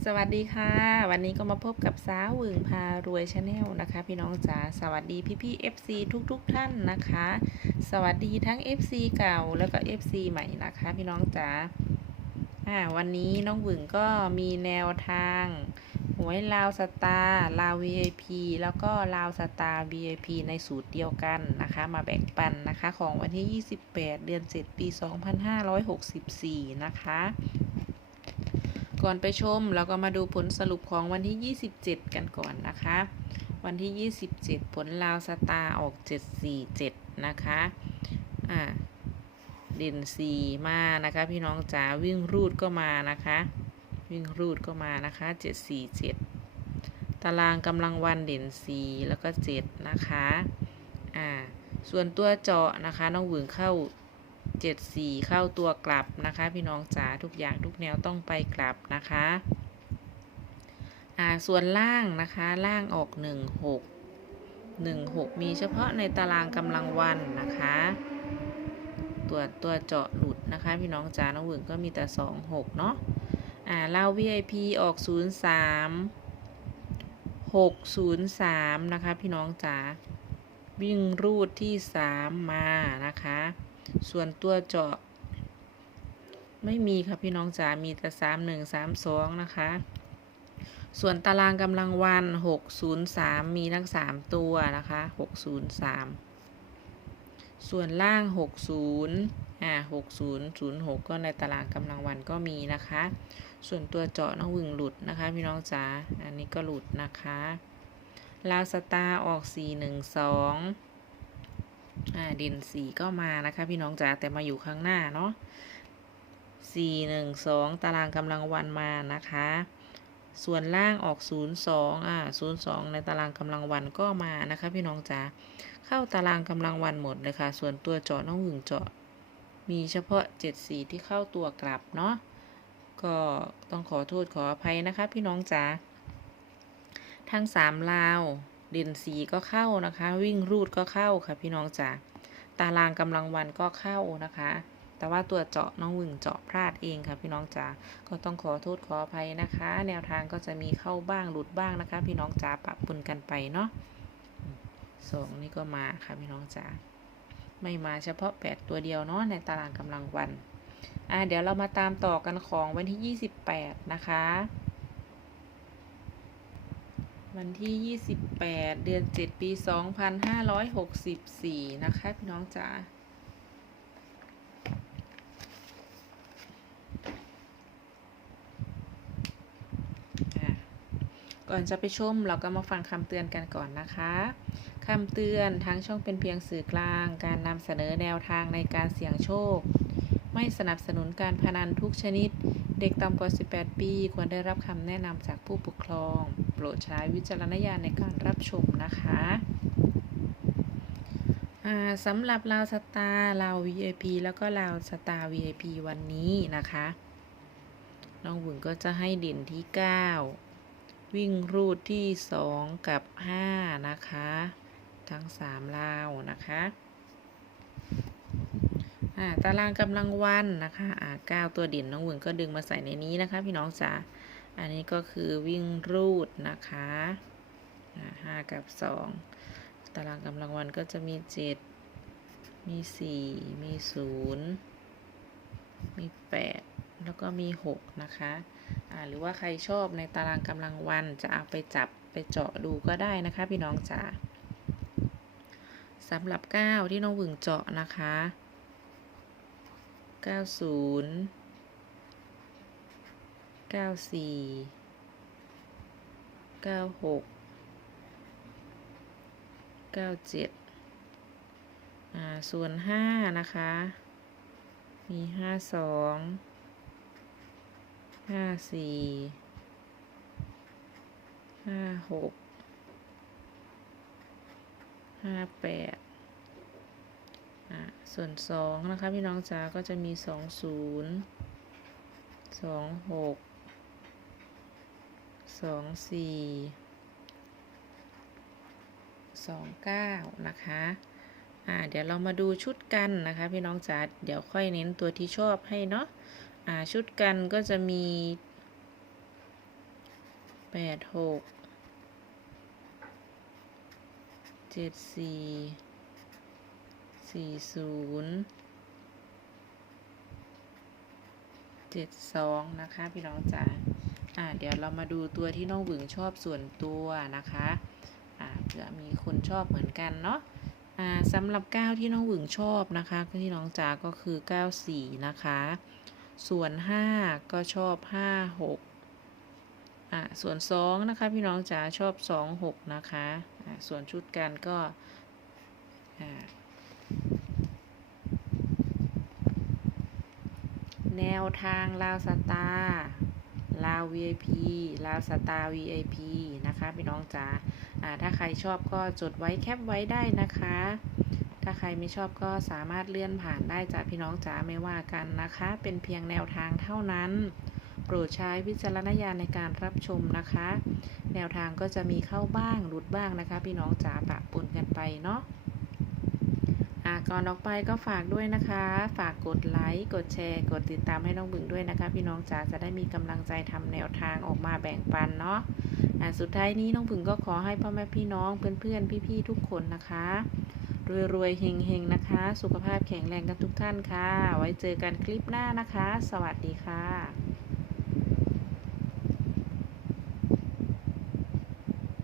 สวัสดีค่ะ วันนี้ก็มาพบกับสาวหวึงพารวยชาแนลนะคะ พี่น้องจ๋าสวัสดีพี่พี่ๆ FC ทุกทุกๆท่านนะคะ สวัสดีทั้ง FC เก่าแล้วก็ FC ใหม่นะคะ พี่น้องจ๋าอ่าวันนี้น้องหวึงก็มีแนวทางหวยลาวสตาร์ลาว VIP แล้วก็ลาวสตาร์ VIP ในสูตรเดียวกันนะคะ มาแบ่งปันนะคะ ของวันที่ 28 เดือน 7 ปี 2564 นะคะ ก่อนไปชมเราก็มาดูผลสรุปของวันที่ 27 กันก่อนนะคะ วันที่ 27 ผลลาวสตาร์ออก 747 นะคะอ่าเด่น 4 มานะคะ พี่น้องจ๋าวิ่งรูดก็มานะคะ วิ่งรูดก็มานะคะ 747 ตารางกำลังวันเด่น 4 แล้วก็ 7 นะคะอ่าส่วนตัวเจาะนะคะน้องหวึงเข้า เจ็ดสี่เข้าตัวกลับนะคะ พี่น้องจ๋าทุกอย่างทุกแนวต้องไปกลับนะคะอ่าส่วนล่างนะคะล่างออกหนึ่งหกหนึ่งหกมีเฉพาะในตารางกำลังวันนะคะตัวตัวเจาะหลุดนะคะ พี่น้องจ๋าน้องหวึงก็มีแต่สองหกเนาะอ่าเล่า VIP ออกศูนย์สามหกศูนย์สามนะคะ พี่น้องจ๋าวิ่งรูดที่สามมานะคะ ส่วนตัวเจาะ ไม่มีค่ะพี่น้องจ๋ามีแต่สามหนึ่งสามสองนะคะ ส่วนตารางกำลังวันหกศูนย์สามมีทั้งสามตัวนะคะหกศูนย์สามส่วนล่างหกศูนย์อ่าหกศูนย์ศูนย์หกก็ในตารางกำลังวันก็มีนะคะ ส่วนตัวเจาะน้องวึงหลุดนะคะ พี่น้องจ๋า อันนี้ก็หลุดนะคะ ลาวสตาออกสี่หนึ่งสอง ด่นสีก็มานะคะ พี่น้องจ๋าแต่มาอยู่ข้างหน้าเนาะสี่หนึ่งสองตารางกำลังวันมานะคะ ส่วนล่างออกศูนย์สองอ่าศูนย์สองในตารางกำลังวันก็มานะคะ พี่น้องจ๋าเข้าตารางกำลังวันหมดเลยค่ะ ส่วนตัวเจาะน้องหึงเจาะ มีเฉพาะเจ็ดสีที่เข้าตัวกลับเนาะก็ต้องขอโทษขออภัยนะคะ พี่น้องจ๋าทั้งสามลาว เด่นสีก็เข้านะคะ วิ่งรูดก็เข้าค่ะพี่น้องจ๋าตารางกำลังวันก็เข้านะคะ แต่ว่าตัวเจาะน้องวึงเจาะพลาดเองค่ะพี่น้องจ๋าก็ต้องขอโทษขออภัยนะคะ แนวทางก็จะมีเข้าบ้างหลุดบ้างนะคะ พี่น้องจ๋าปะปนกันไปเนาะสองนี่ก็มาค่ะพี่น้องจ๋าไม่มาเฉพาะแปดตัวเดียวเนาะในตารางกำลังวัน อ่าเดี๋ยวเรามาตามต่อกันของวันที่ 28 นะคะ วันที่ 28 เดือน 7 ปี 2564 นะคะ พี่น้องจ๋าก่อนจะไปชมเราก็มาฟังคำเตือนกันก่อนนะคะคำเตือนทั้งช่องเป็นเพียงสื่อกลาง การนำเสนอแนวทางในการเสี่ยงโชค ไม่สนับสนุนการพนันทุกชนิด เด็กต่ำกว่า 18 ปี ควรได้รับคำแนะนำจากผู้ปกครอง โปรดใช้วิจารณญาณในการรับชมนะคะสำหรับลาวสตาร์ลาว VIP แล้วก็ลาวสตาร์ VIP วันนี้นะคะ น้องหวึงก็จะให้เด่นที่ 9 วิ่งรูดที่ 2 กับ 5 นะคะ ทั้ง 3 ลาวนะคะ ตารางกำลังวันนะคะอ่า9ตัวเด่นน้องหวึงก็ดึงมาใส่ในนี้นะคะ พี่น้องจ๋าอันนี้ก็คือวิ่งรูดนะคะห้ากับสองตารางกำลังวันก็จะมีเจ็ดมีสี่มีศูนย์มีแปดแล้วก็มีหกนะคะอ่าหรือว่าใครชอบในตารางกำลังวันจะเอาไปจับไปเจาะดูก็ได้นะคะ พี่น้องจ๋าสำหรับ9ที่น้องหวึงเจาะนะคะ 90 94 96 97อ่า ส่วน5นะคะ มี52 54 56 58อ่าส่ ส่วน2นะคะพี่น้องจ๋าก็จะมี20 26 24 29นะคะอ่าเดี๋ยวเรามาดูชุดกันนะคะพี่น้องจ๋าเดี๋ยวค่อยเน้นตัวที่ชอบให้เนาะอ่าชุดกันก็จะมีแปดหกเจ็ดสี่ สี่ศูนย์เจ็ดสองนะคะพี่น้องจ๋าอ่าเดี๋ยวเรามาดูตัวที่น้องหวึงชอบส่วนตัวนะคะอ่าเผื่อมีคนชอบเหมือนกันเนาะอ่าสำหรับก้าที่น้องหวึงชอบนะคะที่น้องจ๋าก็คือเก้าสี่นะคะส่วนห้าก็ชอบห้าหกอ่าส่วนสองนะคะ พี่น้องจ๋าชอบสองหกนะคะอ่าส่วนชุดกันก็อ่า แนวทางลาวสตาร์ลาว VIP ลาวสตาร์ VIP นะคะพี่น้องจ๋าอ่าถ้าใครชอบก็จดไว้แคปไว้ได้นะคะ ถ้าใครไม่ชอบก็สามารถเลื่อนผ่านได้จ้ะพี่น้องจ๋าไม่ว่ากันนะคะ เป็นเพียงแนวทางเท่านั้น โปรดใช้วิจารณญาณในการรับชมนะคะ แนวทางก็จะมีเข้าบ้างหลุดบ้างนะคะ พี่น้องจ๋าปะปนกันไปเนาะ ก่อนออกไปก็ฝากด้วยนะคะ ฝากกดไลค์กดแชร์ กดติดตามให้น้องบึงด้วยนะคะ พี่น้องจ๋าจะได้มีกำลังใจทำแนวทางออกมาแบ่งปันเนาะอะสุดท้ายนี้น้องบึงก็ขอให้พ่อแม่พี่น้องเพื่อนๆพี่ๆทุกคนนะคะรวยๆเฮงๆนะคะ สุขภาพแข็งแรงกันทุกท่านค่ะ ไว้เจอกันคลิปหน้านะคะ สวัสดีค่ะ